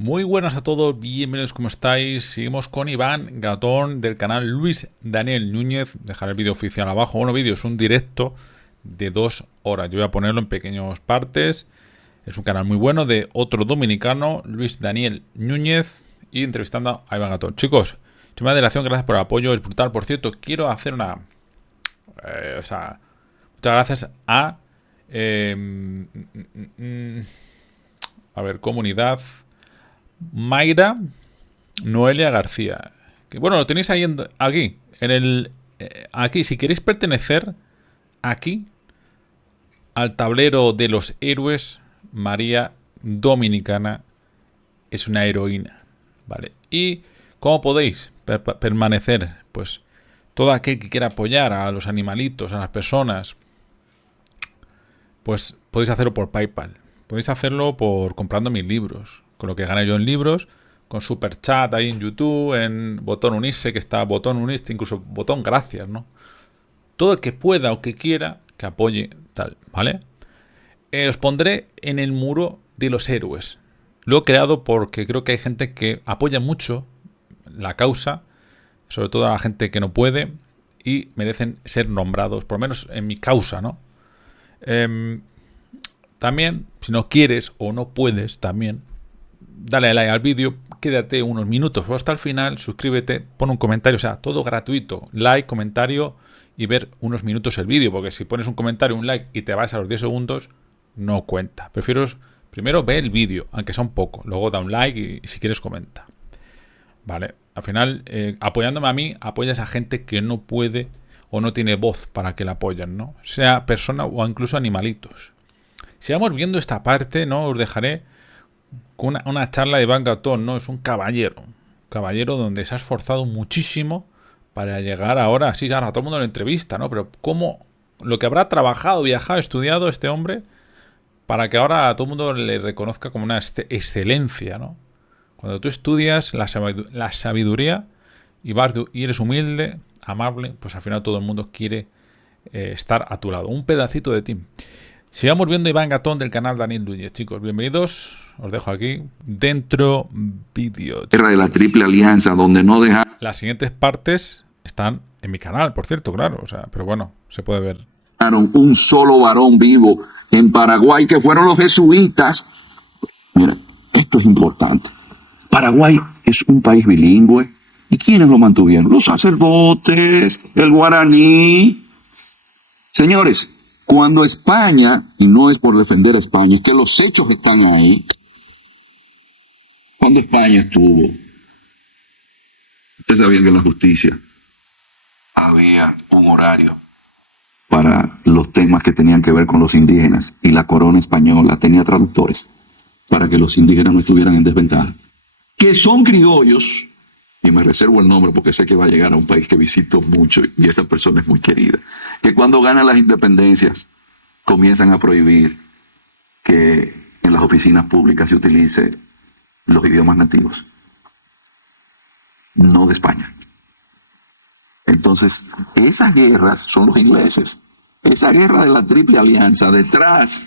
Muy buenas a todos, bienvenidos, ¿cómo estáis? Seguimos con Iván Gatón del canal Luis Daniel Núñez. Dejaré el vídeo oficial abajo. Bueno, vídeo es un directo de 2 horas. Yo voy a ponerlo en pequeñas partes. Es un canal muy bueno de otro dominicano, Luis Daniel Núñez, y entrevistando a Iván Gatón. Chicos, muchas gracias por el apoyo, es brutal. Por cierto, quiero hacer una... muchas gracias a... a ver, comunidad... Mayra Noelia García. Que bueno, lo tenéis ahí aquí. Aquí, si queréis pertenecer aquí al tablero de los héroes, María Dominicana es una heroína. ¿Vale? ¿Y cómo podéis permanecer? Pues todo aquel que quiera apoyar a los animalitos, a las personas, pues podéis hacerlo por PayPal. Podéis hacerlo por comprando mis libros. Con lo que gane yo en libros, con super chat ahí en YouTube, en botón unirse, que está botón unirse, incluso botón gracias, ¿no? Todo el que pueda o que quiera que apoye tal, ¿vale? Os pondré en el muro de los héroes. Lo he creado porque creo que hay gente que apoya mucho la causa, sobre todo a la gente que no puede, y merecen ser nombrados, por lo menos en mi causa, ¿no? También, si no quieres o no puedes, también dale like al vídeo, quédate unos minutos o hasta el final, suscríbete, pon un comentario, o sea, todo gratuito, like, comentario y ver unos minutos el vídeo, porque si pones un comentario, un like y te vas a los 10 segundos, no cuenta. Prefiero primero ver el vídeo, aunque sea un poco, luego da un like y si quieres comenta. Vale, al final, apoyándome a mí, apoyas a gente que no puede o no tiene voz para que la apoyen, ¿no? Sea persona o incluso animalitos. Sigamos viendo esta parte, ¿no? Os dejaré con una charla de Iván Gatón, ¿no? Es un caballero donde se ha esforzado muchísimo para llegar ahora, sí, ahora todo el mundo lo entrevista, ¿no? Pero cómo, lo que habrá trabajado, viajado, estudiado este hombre para que ahora a todo el mundo le reconozca como una excelencia, ¿no? Cuando tú estudias la sabiduría y eres humilde, amable, pues al final todo el mundo quiere estar a tu lado, un pedacito de ti. Sigamos viendo Iván Gatón del canal Daniel Núñez, chicos. Bienvenidos. Os dejo aquí dentro vídeo. Guerra de la Triple Alianza, donde no dejaron Las siguientes partes están en mi canal, por cierto, claro. O sea, pero bueno, se puede ver. un solo varón vivo en Paraguay, que fueron los jesuitas. Mira, esto es importante. Paraguay es un país bilingüe. ¿Y quiénes lo mantuvieron? Los sacerdotes, el guaraní. Señores, cuando España, y no es por defender a España, es que los hechos están ahí. Cuando España estuvo, ustedes sabían que en la justicia había un horario para los temas que tenían que ver con los indígenas, y la corona española tenía traductores para que los indígenas no estuvieran en desventaja, que son criollos, y me reservo el nombre porque sé que va a llegar a un país que visito mucho y esa persona es muy querida, que cuando ganan las independencias comienzan a prohibir que en las oficinas públicas se utilice los idiomas nativos, no de España. Entonces, esas guerras son los ingleses. Esa guerra de la Triple Alianza, detrás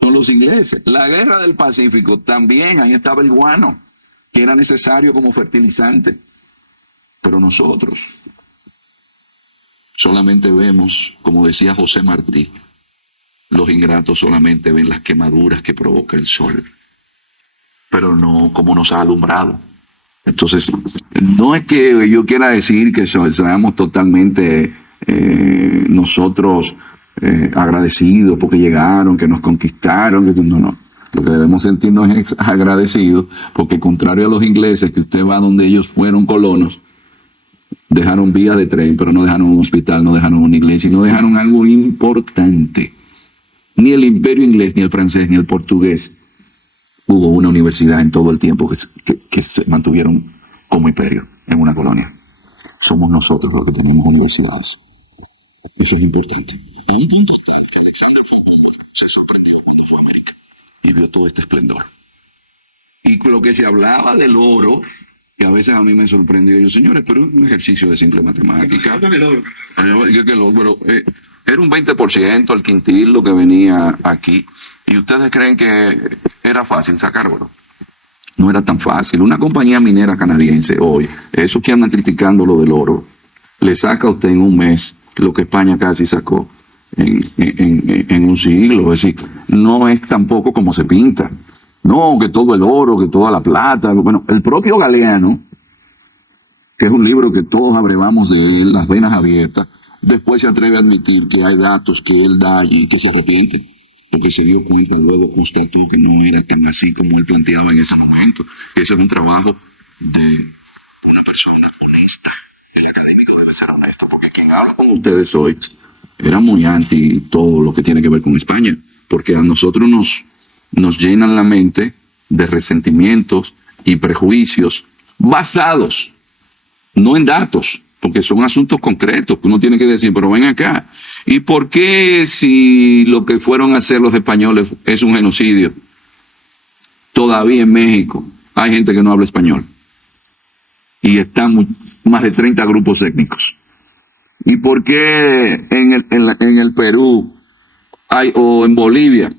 son los ingleses. La guerra del Pacífico, también ahí estaba el guano, que era necesario como fertilizante. Pero nosotros solamente vemos, como decía José Martí, los ingratos solamente ven las quemaduras que provoca el sol, pero no cómo nos ha alumbrado. Entonces, no es que yo quiera decir que seamos totalmente nosotros agradecidos porque llegaron, que nos conquistaron, no. Lo que debemos sentirnos es agradecidos porque, contrario a los ingleses, que usted va donde ellos fueron colonos, dejaron vías de tren, pero no dejaron un hospital, no dejaron una iglesia, no dejaron algo importante. Ni el imperio inglés, ni el francés, ni el portugués hubo una universidad en todo el tiempo que se mantuvieron como imperio en una colonia. Somos nosotros los que tenemos universidades. Eso es importante. A un punto que Alexander se sorprendió cuando fue a América y vio todo este esplendor. Y lo que se hablaba del oro, que a veces a mí me sorprendió, yo, señores, pero es un ejercicio de simple matemática. Pero era un 20% el quintil lo que venía aquí. ¿Y ustedes creen que era fácil sacar oro? No era tan fácil. Una compañía minera canadiense hoy, esos que andan criticando lo del oro, le saca a usted en un mes lo que España casi sacó en un siglo. Es decir, no es tampoco como se pinta. No, que todo el oro, que toda la plata. Bueno, el propio Galeano, que es un libro que todos abrevamos de él, Las venas abiertas, después se atreve a admitir que hay datos que él da y que se arrepiente, porque se dio cuenta, luego constató que no era tan así como él planteaba en ese momento. Ese es un trabajo de una persona honesta. El académico debe ser honesto, porque quien habla con ustedes hoy era muy anti todo lo que tiene que ver con España, porque a nosotros nos llenan la mente de resentimientos y prejuicios basados no en datos, porque son asuntos concretos que uno tiene que decir, pero ven acá, ¿y por qué si lo que fueron a hacer los españoles es un genocidio? Todavía en México hay gente que no habla español y están más de 30 grupos étnicos. ¿Y por qué en el Perú o en Bolivia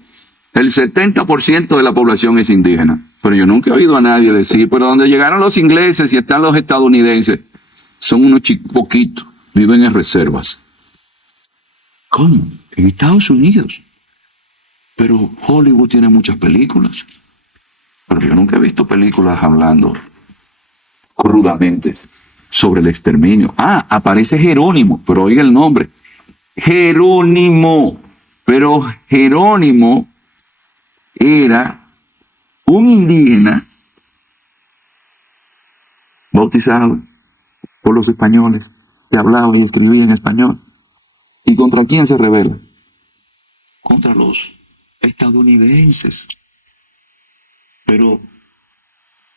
el 70% de la población es indígena? Pero yo nunca he oído a nadie decir, pero donde llegaron los ingleses y están los estadounidenses, son unos poquitos, viven en reservas. ¿Cómo? En Estados Unidos. Pero Hollywood tiene muchas películas. Pero yo nunca he visto películas hablando crudamente sobre el exterminio. Ah, aparece Jerónimo, pero oiga el nombre. Jerónimo. Pero Jerónimo era un indígena bautizado por los españoles, que hablaba y escribía en español. ¿Y contra quién se rebela? Contra los estadounidenses. Pero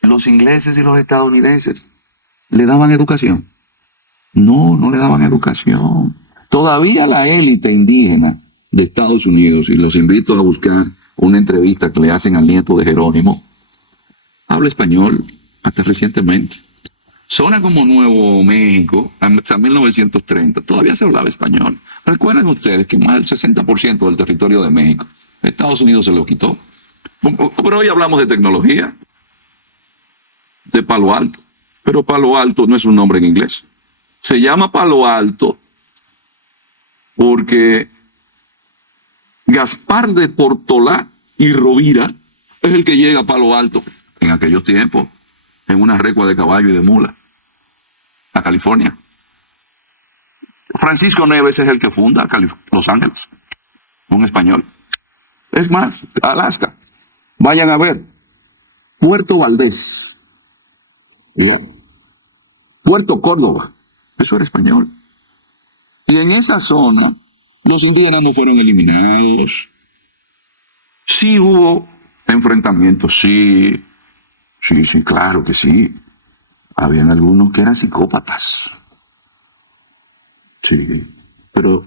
los ingleses y los estadounidenses le daban educación. No, no le daban educación. Todavía la élite indígena de Estados Unidos, y los invito a buscar una entrevista que le hacen al nieto de Jerónimo, habla español hasta recientemente. Zona como Nuevo México, hasta 1930, todavía se hablaba español. Recuerden ustedes que más del 60% del territorio de México, Estados Unidos se lo quitó. Pero hoy hablamos de tecnología, de Palo Alto. Pero Palo Alto no es un nombre en inglés. Se llama Palo Alto porque Gaspar de Portolá y Rovira es el que llega a Palo Alto en aquellos tiempos, en una recua de caballo y de mula, a California. Francisco Neves es el que funda Los Ángeles, un español. Es más, Alaska. Vayan a ver. Puerto Valdés. ¿Ya? Puerto Córdoba. Eso era español. Y en esa zona, los indígenas no fueron eliminados. Sí hubo enfrentamientos, sí. Sí, claro que sí. Habían algunos que eran psicópatas. Sí, pero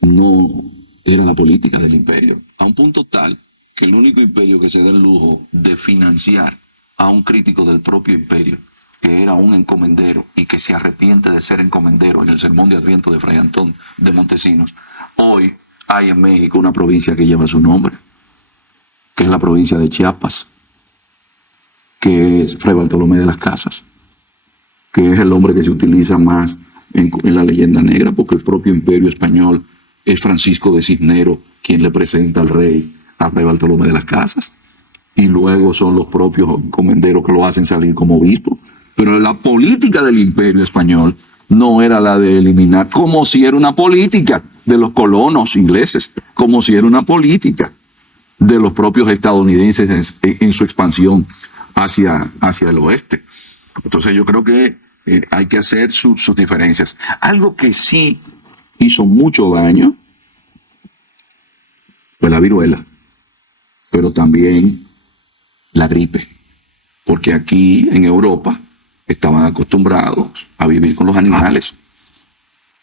no era la política del imperio. A un punto tal que el único imperio que se da el lujo de financiar a un crítico del propio imperio, que era un encomendero y que se arrepiente de ser encomendero en el sermón de Adviento de Fray Antón de Montesinos, hoy hay en México una provincia que lleva su nombre, que es la provincia de Chiapas, que es Fray Bartolomé de las Casas, que es el hombre que se utiliza más en la leyenda negra, porque el propio imperio español es Francisco de Cisneros quien le presenta al rey, a Fray Bartolomé de las Casas, y luego son los propios encomenderos que lo hacen salir como obispo. Pero la política del imperio español no era la de eliminar, como si era una política de los colonos ingleses, como si era una política de los propios estadounidenses en su expansión hacia el oeste. Entonces yo creo que hay que hacer sus diferencias. Algo que sí hizo mucho daño fue la viruela, pero también la gripe, porque aquí en Europa estaban acostumbrados a vivir con los animales,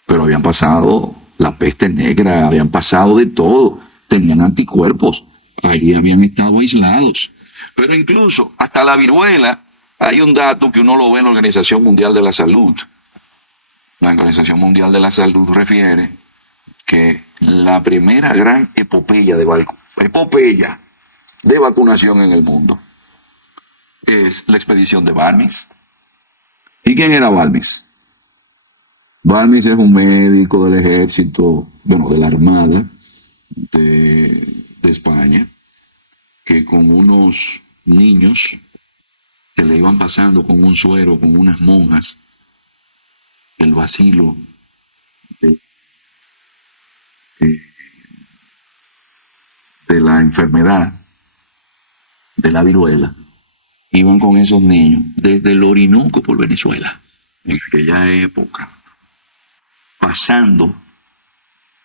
pero habían pasado la peste negra, habían pasado de todo, tenían anticuerpos, allí habían estado aislados. Pero incluso hasta la viruela, hay un dato que uno lo ve en la Organización Mundial de la Salud. La Organización Mundial de la Salud refiere que la primera gran epopeya de vacunación en el mundo. Es la expedición de Balmis. ¿Y quién era Balmis? Balmis es un médico del ejército, bueno, de la Armada de España, que con unos niños que le iban pasando con un suero, con unas monjas, el vacilo de, de la enfermedad de la viruela, iban con esos niños desde el Orinoco por Venezuela, en aquella época, pasando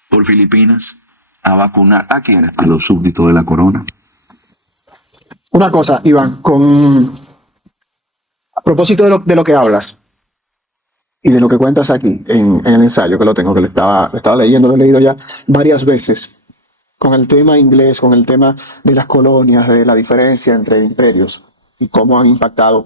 por Filipinas a vacunar a quiénes, a los súbditos de la corona. Una cosa, Iván, a propósito de lo que hablas y de lo que cuentas aquí en el ensayo que lo tengo, que lo estaba leyendo, lo he leído ya varias veces, con el tema inglés, con el tema de las colonias, de la diferencia entre imperios y cómo han impactado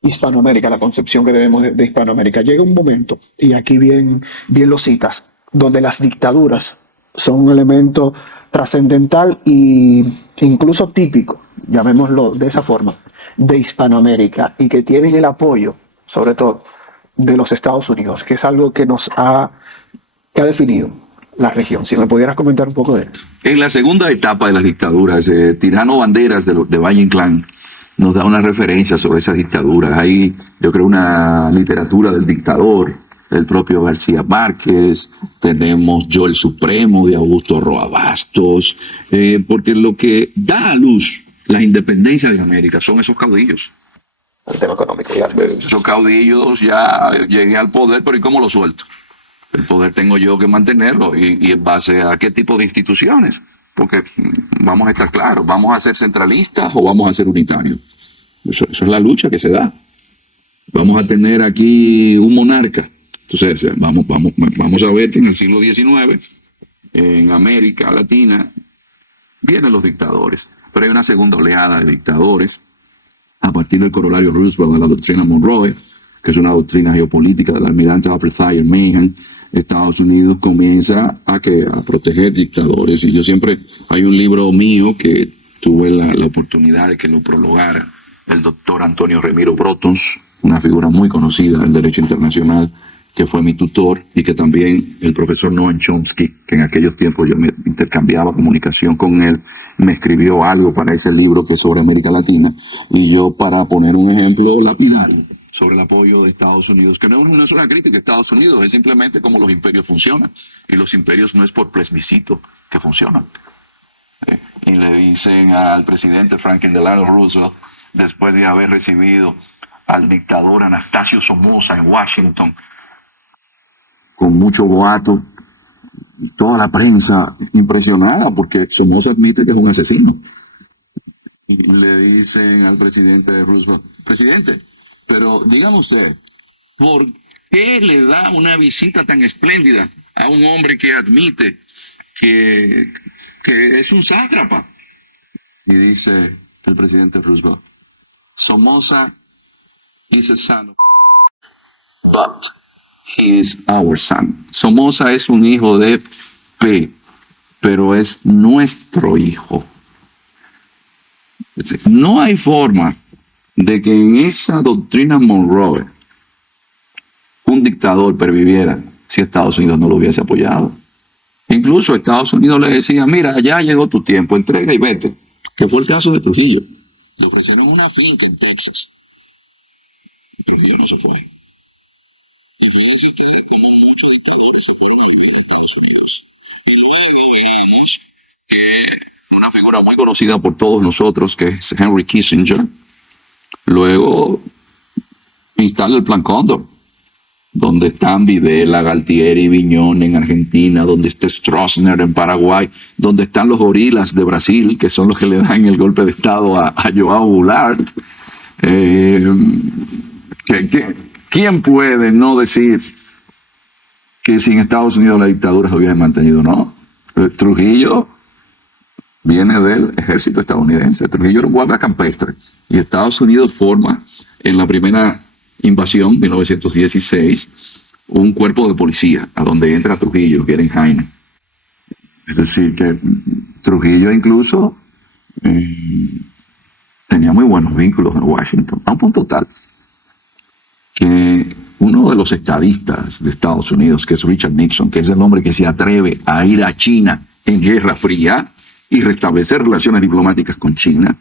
Hispanoamérica, la concepción que debemos de Hispanoamérica. Llega un momento, y aquí bien lo citas, donde las dictaduras son un elemento trascendental e incluso típico, llamémoslo de esa forma, de Hispanoamérica, y que tienen el apoyo, sobre todo, de los Estados Unidos, que es algo que que ha definido la región. Si me pudieras comentar un poco de eso. En la segunda etapa de las dictaduras, Tirano Banderas de Valle Inclán nos da una referencia sobre esas dictaduras. Hay, yo creo, una literatura del dictador, el propio García Márquez, tenemos Yo el Supremo de Augusto Roa Bastos, porque lo que da a luz la independencia de América son esos caudillos. El tema económico, claro. Esos caudillos, ya llegué al poder, pero ¿y cómo lo suelto? El poder tengo yo que mantenerlo, y en base a qué tipo de instituciones, porque vamos a estar claros, ¿vamos a ser centralistas o vamos a ser unitarios? Eso es la lucha que se da. Vamos a tener aquí un monarca. Entonces, vamos a ver que en el siglo XIX, en América Latina, vienen los dictadores, pero hay una segunda oleada de dictadores a partir del corolario Roosevelt de la doctrina Monroe, que es una doctrina geopolítica del almirante Alfred Thayer Mahan. Estados Unidos comienza a proteger dictadores, y yo siempre, hay un libro mío que tuve la oportunidad de que lo prologara el doctor Antonio Remiro Brotons, una figura muy conocida del derecho internacional, que fue mi tutor, y que también el profesor Noam Chomsky, que en aquellos tiempos yo me intercambiaba comunicación con él, me escribió algo para ese libro que es sobre América Latina, y yo, para poner un ejemplo lapidario sobre el apoyo de Estados Unidos, que no es una crítica a Estados Unidos, es simplemente como los imperios funcionan, y los imperios no es por plebiscito que funcionan. Y le dicen al presidente Franklin Delano Roosevelt, después de haber recibido al dictador Anastasio Somoza en Washington, con mucho boato, toda la prensa impresionada porque Somoza admite que es un asesino. Y le dicen al presidente Roosevelt, presidente, pero dígame usted, ¿por qué le da una visita tan espléndida a un hombre que admite que es un sátrapa? Y dice el presidente Roosevelt, Somoza is a son of but he is our son. Somoza es un hijo de P, pero es nuestro hijo. Es decir, no hay forma de que en esa doctrina Monroe un dictador perviviera si Estados Unidos no lo hubiese apoyado. Incluso Estados Unidos le decía, mira, ya llegó tu tiempo, entrega y vete, que fue el caso de Trujillo. Le ofrecieron una finca en Texas. Trujillo no se fue. Y fíjense ustedes cómo muchos dictadores se fueron a vivir a Estados Unidos. Y luego veamos que una figura muy conocida por todos nosotros, que es Henry Kissinger, luego instala el Plan Cóndor, donde están Videla, Galtieri, Viñón en Argentina, donde está Stroessner en Paraguay, donde están los gorilas de Brasil, que son los que le dan el golpe de Estado a João Goulart. ¿Quién puede no decir que sin Estados Unidos la dictadura se hubiese mantenido? No. Trujillo viene del ejército estadounidense. Trujillo era un guarda campestre. Y Estados Unidos forma, en la primera invasión, 1916, un cuerpo de policía, a donde entra Trujillo, que era en Jaime. Es decir, que Trujillo incluso tenía muy buenos vínculos en Washington, a un punto tal que uno de los estadistas de Estados Unidos, que es Richard Nixon, que es el hombre que se atreve a ir a China en Guerra Fría y restablecer relaciones diplomáticas con China,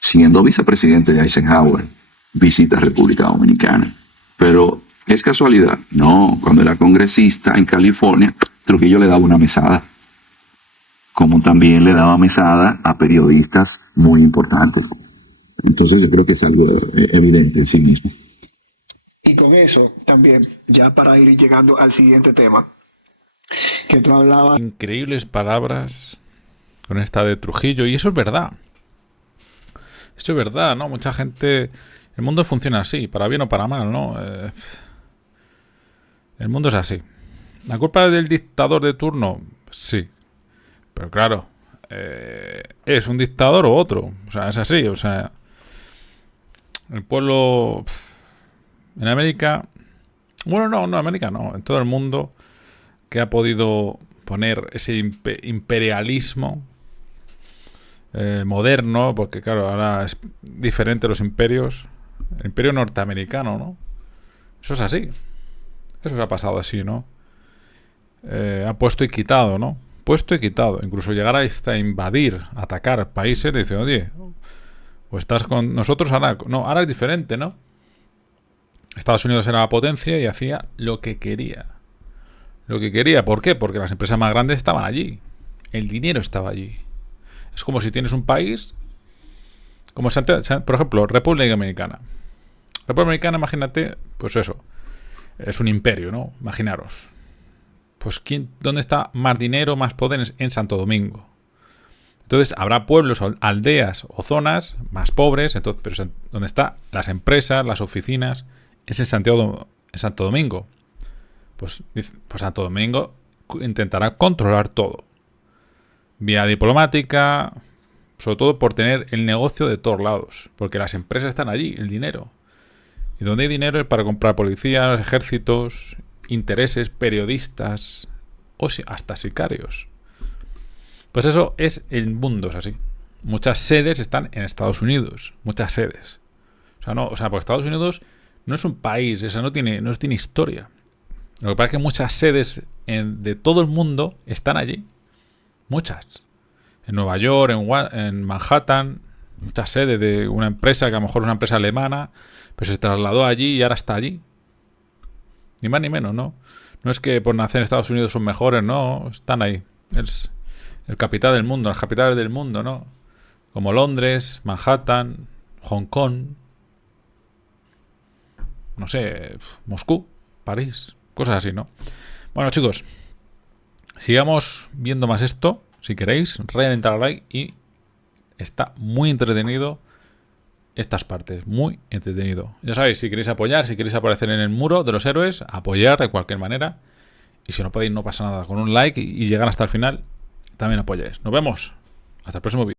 siendo vicepresidente de Eisenhower, visita República Dominicana. Pero es casualidad, no, cuando era congresista en California, Trujillo le daba una mesada, como también le daba mesada a periodistas muy importantes. Entonces yo creo que es algo evidente en sí mismo. Y con eso también, ya para ir llegando al siguiente tema, que tú hablabas. Increíbles palabras con esta de Trujillo, y eso es verdad. Eso es verdad, ¿no? Mucha gente... El mundo funciona así, para bien o para mal, ¿no? El mundo es así. ¿La culpa es del dictador de turno? Sí. Pero claro, ¿es un dictador o otro? O sea, es así, o sea... El pueblo... En América... Bueno, no, en América no. En todo el mundo que ha podido poner ese imperialismo moderno, porque claro, ahora es diferente los imperios. El imperio norteamericano, ¿no? Eso es así. Eso se ha pasado así, ¿no? Ha puesto y quitado, ¿no? Puesto y quitado. Incluso llegar a invadir, atacar países, diciendo, oye, o estás con nosotros ahora... No, ahora es diferente, ¿no? Estados Unidos era la potencia y hacía lo que quería. Lo que quería, ¿por qué? Porque las empresas más grandes estaban allí. El dinero estaba allí. Es como si tienes un país, como por ejemplo, República Dominicana. República Dominicana, imagínate, pues eso, es un imperio, ¿no? Imaginaros. Pues ¿dónde está más dinero, más poder? En Santo Domingo. Entonces habrá pueblos, aldeas o zonas más pobres, entonces, pero donde están las empresas, las oficinas, es en Santo Domingo. Pues Santo Domingo intentará controlar todo. Vía diplomática, sobre todo por tener el negocio de todos lados. Porque las empresas están allí, el dinero. Y donde hay dinero es para comprar policías, ejércitos, intereses, periodistas o hasta sicarios. Pues eso es el mundo, es así. Muchas sedes están en Estados Unidos. Muchas sedes. Porque Estados Unidos no es un país, no tiene historia. Lo que pasa es que muchas sedes de todo el mundo están allí. Muchas. En Nueva York, en Manhattan, muchas sedes de una empresa que a lo mejor es una empresa alemana, pero se trasladó allí y ahora está allí. Ni más ni menos, ¿no? No es que por nacer en Estados Unidos son mejores, no, están ahí. Es el capital del mundo, las capitales del mundo, ¿no? Como Londres, Manhattan, Hong Kong, no sé, Moscú, París, cosas así, ¿no? Bueno, chicos, sigamos viendo más esto. Si queréis, reventar al like, y está muy entretenido estas partes, muy entretenido. Ya sabéis, si queréis apoyar, si queréis aparecer en el muro de los héroes, apoyar de cualquier manera. Y si no podéis, no pasa nada. Con un like y llegar hasta el final, también apoyáis. Nos vemos. Hasta el próximo vídeo.